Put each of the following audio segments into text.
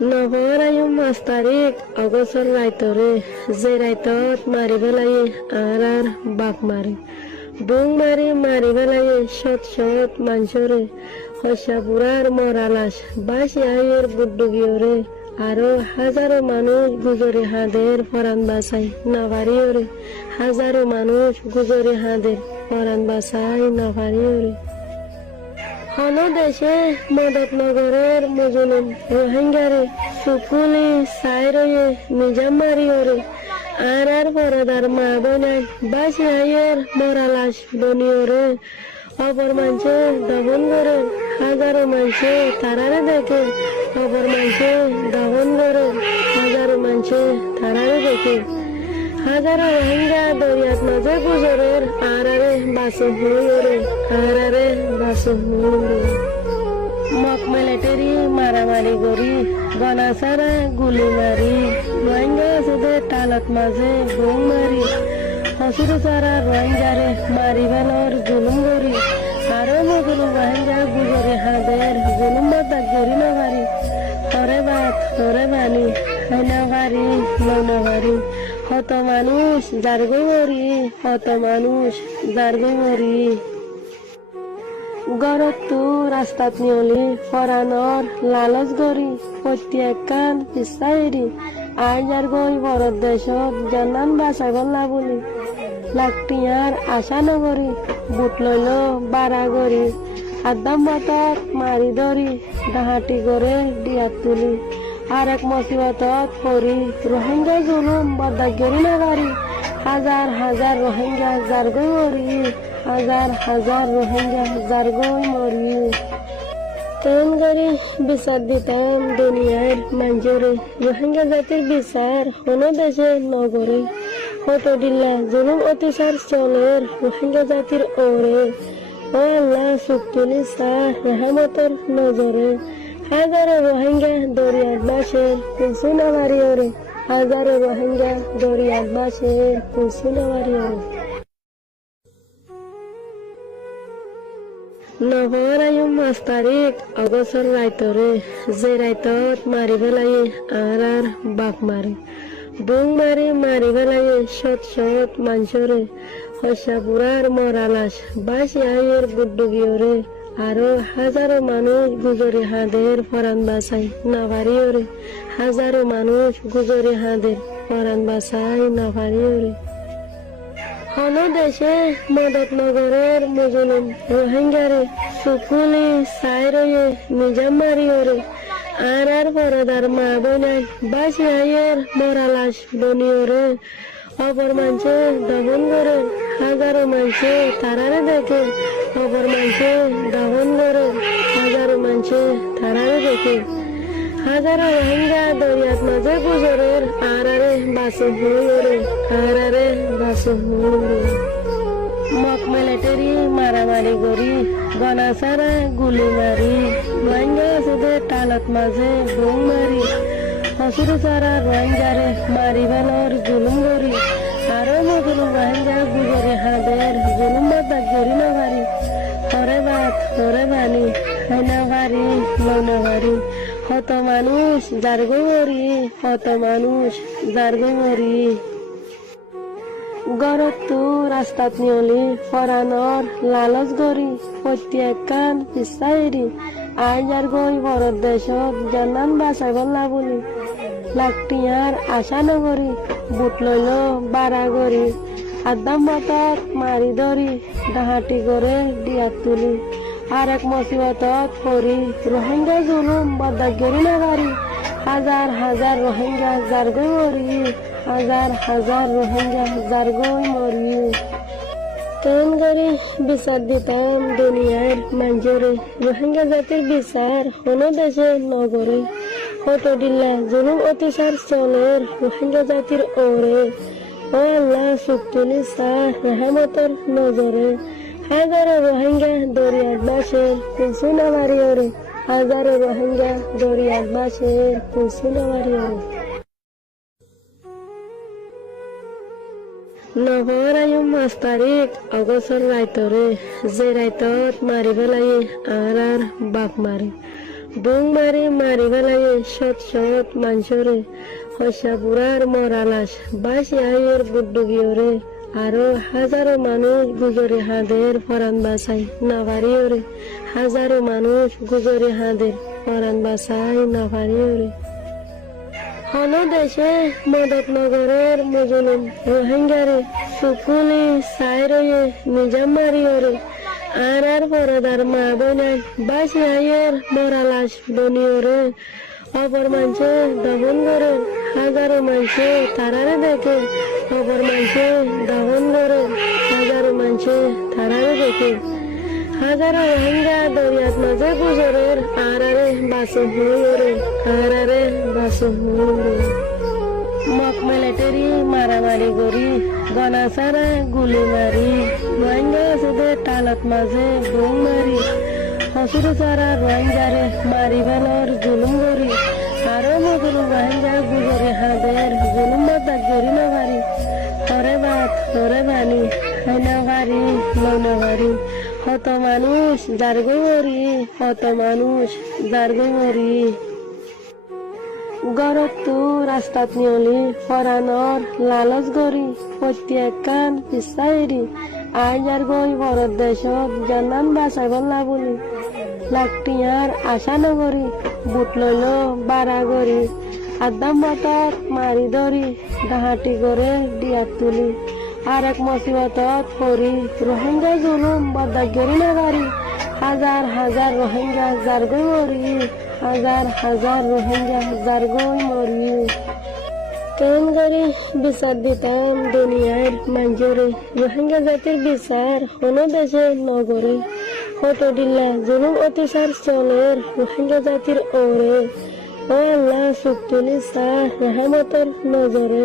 নহৰ আয়ু 5 তাৰিখ আগষ্টৰ ৰাইতৰে যে ৰাইতত মাৰিব লাগে আৰ বাঘ মাৰি বুং মাৰি মাৰিব লাগে সৎ মাঞ্চৰে শস্যাপুৰাৰ মৰা লাশ বাসি আয়ের বুড্ডুগিয়রে আরো হাজারো মানুষ গুজরে হাঁদের পরাণ বাসাই নাভারিওরে হাজারো মানুষ গুজরে হাঁদের পরাণ বাসাই নাভারিওরে হন দেশে মদতনগরের মুজুলুম রোহিঙ্গারে সুকুলি সাইরয়ে নিজামারিওরে আর পরাদার মা বোনাই বাসি আয়ের মরা লাশ বনিওরে অপর মানছে দহন করে হাজারো মানছে তারারে দেখে অপর মানছে দহন করে হাজারো মানছে তারারে দেখে হাজারো রোহিঙ্গা দরিয়াত মাঝে গুজরের আরারে বাসে হুইরে আরারে বাসে হুইরে মক মিলিটারি মারামারি করি গনাসারা গুলি মারি রোহিঙ্গা আছে তালত মাঝে বুং মারি হসুর সারা রোহিঙ্গারে মারি বেলর জুলুম করি আরো মগুলো রোহিঙ্গা গুজরে হাদের জুলুম বাদ গরি না পারি তরে বাত তরে বানি হাইনা পারি লৌনা পারি হত মানুষ জারগো মরি হত মানুষ জারগো মরি গরতু রাস্তাত নিয়লি ফরানর লালচ গরি প্রত্যেকান পিছাইরি আর যার গই বরদ দেশত জনান বাঁচাই বললা বলি লাকটিয়ার আশা নগরি বুট লইল বাড়া গরি আদাম বাতক মারি ধরি ডাহাটি করে দিয়াত তুলি আর এক মসিবতত পরি রোহিঙ্গা জুলুম বদাগেরি নাগারি হাজার হাজার রোহিঙ্গা জারগই মরি হাজার হাজার রোহিঙ্গা জারগই মরি তেন গরি বিচার দিতাম দুনিয়ার মঞ্জুরে রোহিঙ্গা জাতির বিচার কোন দেশে নগরে হত দিল্লা জুলুম অতিচার চলের রোহিঙ্গা জাতির ওরে ও আল্লাহ সুক্তুলি সাহ রহমতর নজরে হাজারো রোহিঙ্গা দরিয়ার বাসে কুসুনাবারি ওরে হাজারো রোহিঙ্গা দরিয়ার বাসে কুসুনাবারি ওরে নহর আয়ু 5 তারিখ আগষ্টৰ ৰাইতৰে যে ৰাইতত মাৰিব লাগে আৰ বাঘ মাৰি বুং মাৰি মাৰিব লাগে সৎ মাঞ্চৰে শস্যাপুৰাৰ মৰা লাশ বাসি আয়ের বুড্ডুগিয়রে আরো হাজারো মানুষ গুজরে হাঁদের পরাণ বাসাই নাভারিওরে হাজারো মানুষ গুজরে হাঁদের পরাণ বাসাই নাভারিওরে হন দেশে মদতনগরের মুজুলুম রোহিঙ্গারে সুকুলি সাইরয়ে নিজামারিওরে আর পরাদার মা বোনাই বাসি আয়ের মরা লাশ বনিওরে অপর মানছে দহন করে হাজারো মানছে তারারে দেখে অপর মানছে দহন করে হাজারো মানছে তারারে দেখে হাজারো রোহিঙ্গা দরিয়াত মাঝে গুজরের আরারে বাসে হুইরে আরারে বাসে হুইরে মক মিলিটারি মারামারি করি গনাসারা গুলি মারি রোহিঙ্গা আছে তালত মাঝে বুং মারি হসুর সারা রোহিঙ্গারে মারি বেলর জুলুম করি আরো মগুলো রোহিঙ্গা গুজরে হাদের জুলুম বাদ গরি না পারি তরে বাত তরে বানি হাইনা পারি লৌনা পারি হত মানুষ জারগো মরি হত মানুষ জারগো মরি গরতু রাস্তাত নিয়লি ফরানর লালচ গরি প্রত্যেকান পিছাইরি আর যার গই বরদ দেশত জনান বাঁচাই বললা বলি লাকটিয়ার আশা নগরি বুট লইল বাড়া গরি আদাম বাতক মারি ধরি ডাহাটি করে দিয়াত তুলি আর এক মসিবতত পরি রোহিঙ্গা জুলুম বদাগেরি নাগারি হাজার হাজার রোহিঙ্গা জারগই মরি হাজার হাজার রোহিঙ্গা জারগই মরি তেন গরি বিচার দিতাম দুনিয়ার মঞ্জুরে রোহিঙ্গা জাতির বিচার কোন দেশে নগরে হত দিল্লা জুলুম অতিচার চলের রোহিঙ্গা জাতির ওরে ও আল্লাহ সুক্তুলি সাহ রহমতর নজরে হাজারো রোহিঙ্গা দরিয়ার বাসে কুসুনাবারি ওরে হাজারো রোহিঙ্গা দরিয়ার বাসে কুসুনাবারি ওরে নহর আয়ু 5 তারিখ আগষ্টৰ ৰাইতৰে যে ৰাইতত মাৰিব লাগে আৰ বাঘ মাৰি বুং মারি মারি পেলাইয়ে শত শত মানুষরে হস্যা বুড়ার মরালাস বাসি আয়ের বুড্ডুগিয়রে আরো হাজারো মানুষ গুজরে হাঁদের ফরান বাসাই নাভারিওরে হাজারো মানুষ গুজরে হাঁদের ফরান বাসাই নাভারিওরে হন দেশে মদতনগরের মুজলুম রোহিঙ্গারে সুকুলি সাইরয়ে নিজামারিওরে আর পরদার মা বোনাই বাসি আয়ের মরালাস বনিওরে অপর মানুষে দহন করে হাজারো মানুষে তারারে দেখে অপর মানুষে দহন করে হাজারো মানুষে তারারে দেখে হাজারো রোহিঙ্গা দরিয়াত মাঝে গুজরের আরে বাসু হুরে আরে বাসু হুরে মক মিলিটারি মারামারি করি গনাসারা গুলি মারি রোহিঙ্গা আছে টালত মাঝে বুং মারি হসুরু সারা রোহিঙ্গারে মারি বেলর জুলুম করি আরো মজুরু রোহিঙ্গা গুজরে হাঁদের জুলুম বাদ গরি না পারি হরে ভাত হরে বানি হাইনা পারি লৌনা পারি হত মানুষ জারগৈ মরি হত মানুষ জারগৈ মরি গরত তো রাস্তাত নিয়লি ফরানর লালচ গরি প্রত্যেক কান পিছাইরি আইনার গই বরত দেশত জানান বাঁচাইব না বলি লাকটিয়ার আশা নগরি বুট লইল বাড়া গরি আদাম বাতত মারি ধরি ডাহাটি করে দিয়াত তুলি আর এক মুসিবতত পরি রোহিঙ্গা জুলুম বদাগরি নাগারি হাজার হাজার রোহিঙ্গা জারগৈ মরি হাজার হাজার রোহিঙ্গা জারগৈ মরি কেন করে বিচার দিতাম দুনিয়ার মানুষরে রোহিঙ্গা জাতির বিচার কোনো দেশে নগরে হতো দিল্লা জুলুম অত্যাচার চলের রোহিঙ্গা জাতির ওরে ও আল্লাহ সুক্তুলি সাহ রহমতের নজরে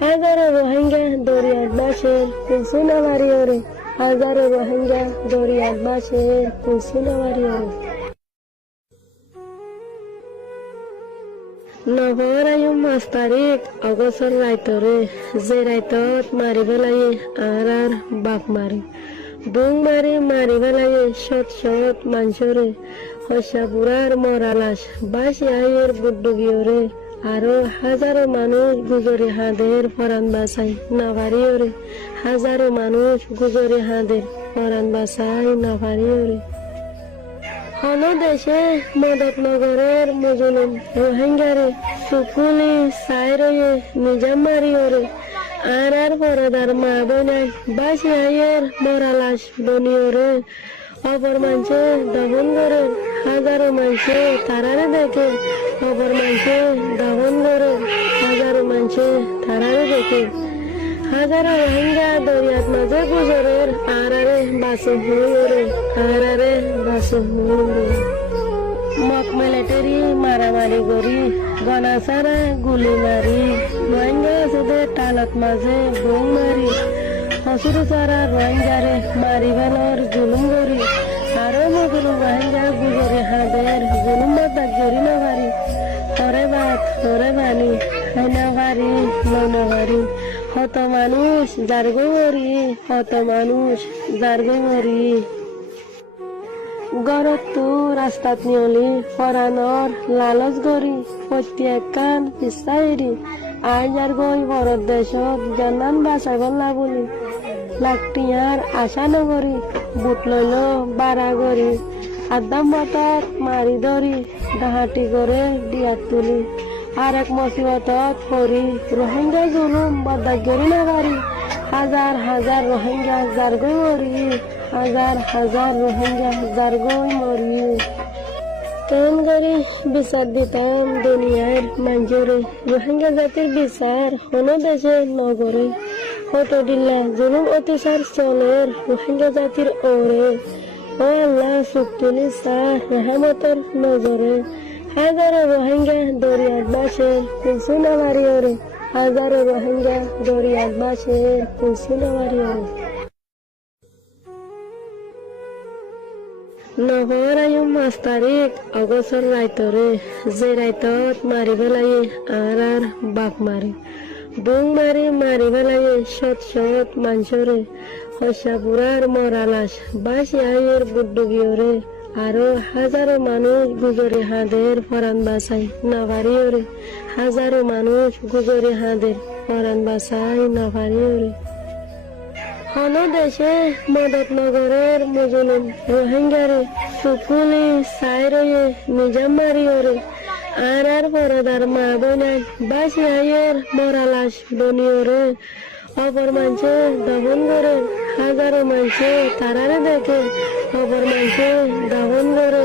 হাজারো রোহিঙ্গা দরিয়াত বাসের কুসুনাবারি ওরে হাজারো রোহিঙ্গা দরিয়াত বাসের কুসুনাবারি ওরে নভর আয়ুম 5 তারিখ অগস্টর রাইতরে যে রাইতত মারি পেলাইয়ে আর বাঘ মারি বুং মারি মারি পেলাইয়ে শত শত মানুষরে হস্যা বুড়ার মরালাস বাসি আয়ের বুড্ডুগিয়রে আরো হাজারো মানুষ গুজরে হাঁদের ফরান বাসাই নাভারিওরে হাজারো মানুষ গুজরে হাঁদের ফরান বাসাই নাভারিওরে হন দেশে মদতনগরের মুজলুম রোহিঙ্গারে সুকুলি সাইরয়ে নিজামারিওরে আর পরদার মা বোনাই বাসি আয়ের মরালাস বনিওরে অপর মানুষে দহন করে হাজারো মানুষে তারারে দেখে অপর মানুষে দহন করে হাজারো মানুষে তারারে দেখে হাজারো রোহিঙ্গা দরিয়াত মাঝে গুজরের আরে বাসু হুরে আরে বাসু হুরে মক মিলিটারি মারামারি করি গনাসারা গুলি মারি রোহিঙ্গা আছে টালত মাঝে বুং মারি হসুরু সারা রোহিঙ্গারে মারি বেলর জুলুম করি আরো মজুরু রোহিঙ্গা গুজরে হাঁদের জুলুম বাদ গরি না পারি হরে ভাত হরে বানি হাইনা পারি লৌনা পারি হত মানুষ জারগৈ মরি হত মানুষ জারগৈ মরি গরত তো রাস্তাত নিয়লি ফরানর লালচ গরি প্রত্যেক কান পিছাইরি আইনার গই বরত দেশত জানান বাঁচাইব না বলি লাকটিয়ার আশা নগরি বুট লইল বাড়া গরি আদাম বাতত মারি ধরি ডাহাটি করে দিয়াত তুলি আর এক মুসিবতত পরি রোহিঙ্গা জুলুম বদাগরি নাগারি হাজার হাজার রোহিঙ্গা জারগৈ মরি হাজার হাজার রোহিঙ্গা জারগৈ মরি কেন করে বিচার দিতাম দুনিয়ার মানুষরে রোহিঙ্গা জাতির বিচার কোনো দেশে নগরে হতো দিল্লা জুলুম অত্যাচার চলের রোহিঙ্গা জাতির ওরে ও আল্লাহ সুক্তুলি সাহ রহমতের নজরে হাজারো রোহিঙ্গা দরিয়াত বাসের কুসুনাবারি ওরে হাজারো রোহিঙ্গা দরিয়াত বাসের কুসুনাবারি ওরে নভর আয়ুম 5 তারিখ অগস্টর রাইতরে যে রাইতত মারি পেলাইয়ে আর বাঘ মারি বুং মারি মারি পেলাইয়ে শত শত মানুষরে হস্যা বুড়ার মরালাস বাসি আয়ের বুড্ডুগিয়রে আরো হাজারো মানুষ গুগরি হাঁদের পরাণ বাসাই না পারি ওরে, হাজারো মানুষ গুগরি হাঁদের পরাণ বাসাই না পারি ওরে। হন দেশে মদতনগরের মুজলুম রোহিঙ্গারে সুকুলি সাইরয়ে নিজাম মারি ওরে, আর পরদার মা বোনাই বাসি আয়ের মরালাস বনি ওরে, অপর মানছে দহন করে হাজারো মানছে তারারে দেখে, অপর মানছে দহন করে